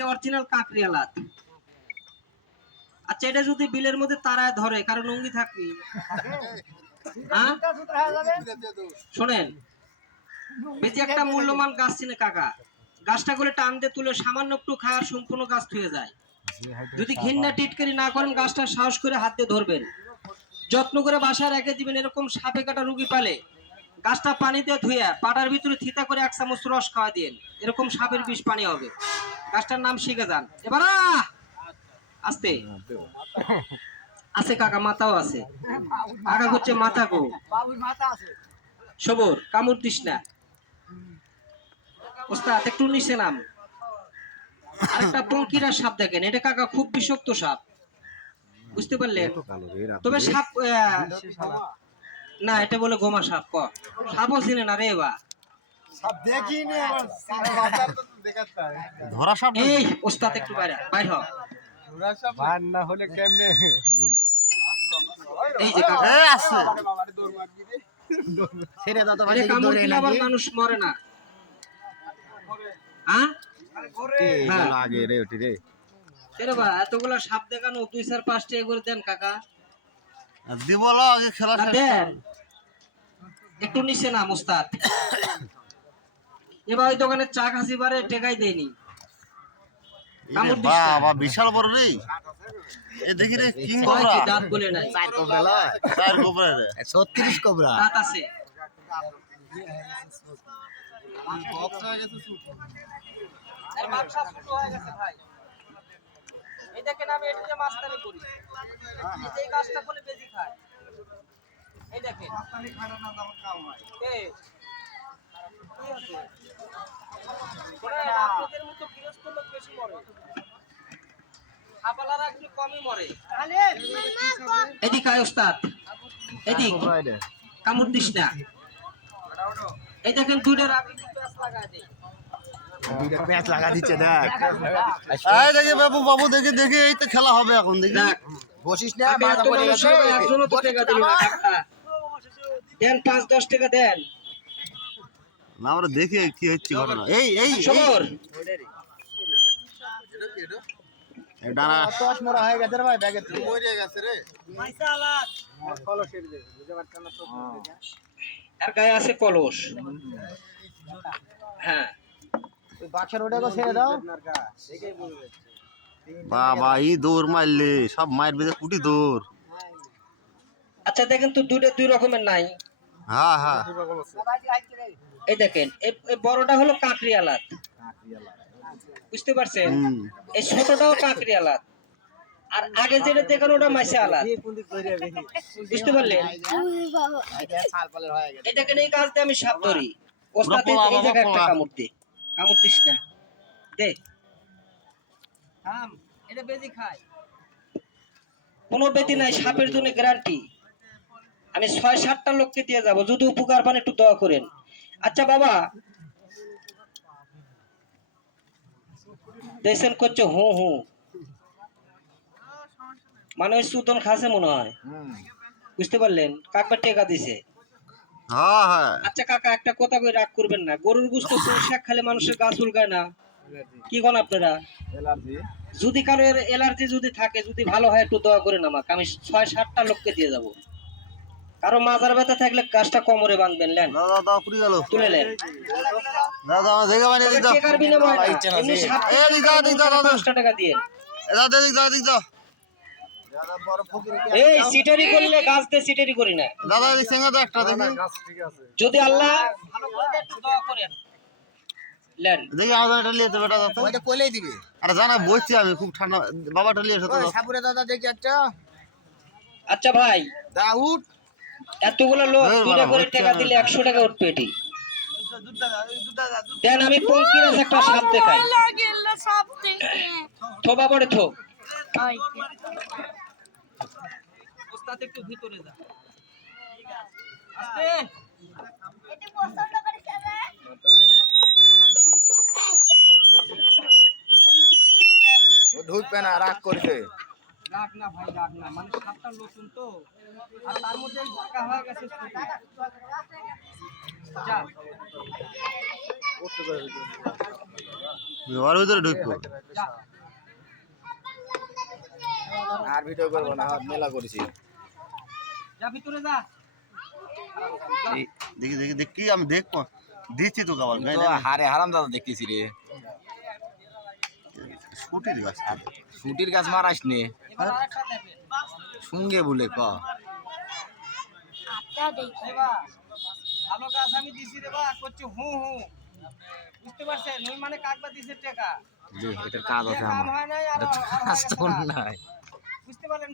দেখতে অরিজিনাল কাকরিয়া লাত। আচ্ছা এটা যদি বিলের মধ্যে তারায় ধরে কারণ লুঙ্গি থাকবি হ্যাঁ শোনেন বেশি একটা মূল্যবান গাছ চিনে কাকা গাছটা করে টান দিয়ে তুলে সামান্য একটু খায় সম্পূর্ণ গাছ ধুয়ে যায় যদি ঘিন্না টিটকারি না করেন গাছটা সাহস করে হাত দিয়ে ধরবেন যত্ন করে বাসায় রেখে দিবেন এরকম সাপে কাটা রুগী পালে গাছটা পানি দিয়ে ধুয়ে পাটার ভিতরে থিতা করে 1 চামচ রস খাওয়া দিন এরকম সাপের বিষ পানি হবে গাছটার নাম শিখে যান এবার আস্তে আছে কাকা মাথাও আছে কাকা হচ্ছে মাথা গো সবর কামড় দিস না ওস্তাদ একটু নিচে নাম আরেকটা পঙ্কিরা সাপ দেখেন এটা কাকা খুব বিষাক্ত সাপ বুঝতে পারলেন তবে সাপ না এটা বলে গোমা সাপ ক সাপও চিনে না রে বা সাপ দেখিনি আমার বাজার তো দেখাতে হয় ধরা সাপ এই ওস্তাদ একটু বাইরে বাইর হ ধরা সাপ বার না হলে কেমনে এই যে কাকা এই আছে বাবারে দৌড় মারবি রে ছেড়ে দাও তো আরে কামড় দিলে আবার মানুষ মরে না হ্যাঁ হ্যাঁ লাগে রে ওটি রে এরে বা এতগুলা সাপ দেখানো 2-4-5 টাকা করে দেন কাকা দি বলো এই খেলা না দেন একটু নিচে না মুস্তাদ এবার ওই দোকানে চা খাসি বারে টেকাই দেয়নি কামড় দিস না। বাবা বিশাল বড় রে এ দেখি রে কিং কয় কোবরা কি দাঁত বলে নাই চার কোবরা লয় চার কোবরা রে 36 কোবরা দাঁত আছে বক্স হয়ে গেছে শুট এর ব্যবসা শুরু হয়ে গেছে ভাই এই দেখেন আমি এটিতে মাস্তানি করি এই যে গাছটা বলে বেশি খায় এই দেখেন মাস্তানি খানা না দাম কাম হয় এই কি আছে ওরে আপনাদের মতো গৃহস্থ লোক বেশি মরে আপালারা একটু কমই মরে এদিকে আয় ওস্তাদ এদিক কামড় দিস না এই দেখেন দুইটার আগে প্যাঁচ লাগায় দেই দুইটা প্যাচ লাগা দিচ্ছে দেখ এই দেখি বাবু বাবু দেখি দেখি এই তো খেলা হবে এখন দেখি দেখ বসিস না আমি এত মানুষের একজনও তো টাকা দিল না টাকা দেন 5-10 টাকা দেন না আমরা দেখি কি হচ্ছে ঘটনা এই এই সবর এই ডানা টস মোড়া হয়ে গেছে রে ভাই ব্যাগে মরে গেছে রে কলসের দে বুঝতে পারছ না তো আর গায়ে আছে কলস হ্যাঁ ওই বাক্সের ওটাকে ছেড়ে দাও দেখেই বলবে বাবা এই দৌড় মারলে সব মায়ের বেজে কুটি দৌড় আচ্ছা দেখেন তো দুইটা দুই রকমের নাই হ্যাঁ হ্যাঁ এই দেখেন এই বড়টা হলো কাকরি আলাত বুঝতে পারছেন এই ছোটটাও কাকরি আলাত আর আগে যেটা দেখেন ওটা মাইসা আলাত বুঝতে পারলেন এই দেখেন এই গাছ দিয়ে আমি সাপ ধরি ওস্তাদ এই জায়গায় একটা কামড় দে কামড় দিস না দে থাম এটা বেশি খায় কোনো বেতি নাই সাপের জন্য গ্যারান্টি আমি 6-7টা লোককে দিয়ে যাব যদি উপকার পান একটু দোয়া করেন আচ্ছা বাবা দেখছেন করছে হু হু মানে ওই সুতন খাসে মনে হয় বুঝতে পারলেন কাকবা টেকা দিছে হ্যাঁ হ্যাঁ আচ্ছা কাকা একটা কথা কই রাগ করবেন না গরুর গোশত শাক খেলে মানুষের গাছ উলকায় না কি কোন আপনারা এলার্জি যদি কারো অ্যালার্জি যদি থাকে যদি ভালো হয় একটু দোয়া করেন আমাকে আমি 6-7টা লোককে দিয়ে যাব কারো মাজার ব্যথা থাকলে গাছটা কোমরে বাঁধবেন নেন দাদা দাদা পুরি গেল তুলে নেন দাদা দেখে মানে দিক দাও টেকার বিনিময়ে না, এমনি সাপ এই দিক দাও দিক দাও দাদা 5 টাকা দিয়ে দাদা দিক দাও দিক দাও দাদা বড় ফকির এই সিটারি করলে গাছ দিয়ে সিটারি করি না দাদা দিক সঙ্গে তো একটা দেখি গাছ ঠিক আছে যদি আল্লাহ ভালো করে দেন একটু দোয়া করেন নেন দেখি আমাদের এটা লিয়ে দেবে দাদা তো ওইটা কইলেই দিবে আরে জানা বইছি আমি খুব ঠান্ডা বাবাটা লিয়ে এসো তো ওই সাপুরে দাদা দেখি একটা আচ্ছা ভাই দাউদ এতগুলো লোক এই 2 টাকা করে হচ্ছে টাকা দিলে 100 টাকা উঠবে এটি দেন আমি পঙ্কিরাজ একটা সাপ দেখাই থোবা পড়ে থো ওস্তাদ একটু ভিতরে যা আস্তে ও ঢুকবে না রাগ করছে রাখ না ভাই রাখ না মানে সাপটা নতুন তো আর তার মধ্যে জায়গা হয়ে গেছে যা ওর ভিতরে ঢুকবো। আর ভিডিও করবো না, মেলা করেছি। যা ভিতরে যা। দেখি দেখি দেখি আমি দেখবো, দিচ্ছি তো খাবার তো হারে হারাম দাদা দেখতেছি রে। স্কুটির গাছ। ছুটির গাছ মারাস নে, এবার আরেকটা দেখে। সঙ্গে বলে ক। দেবা, ভালো গাছ আমি দিছি দেবা, করছি হু হু। বুঝতে পারছেন? ওই মানে কাকবা দিছে টাকা। এটার কাজ আছে কাম আমার, হয় নাই আর এটা তো আর হয়ে কাজ গেছে তো না। নাই। বুঝতে পারলেন?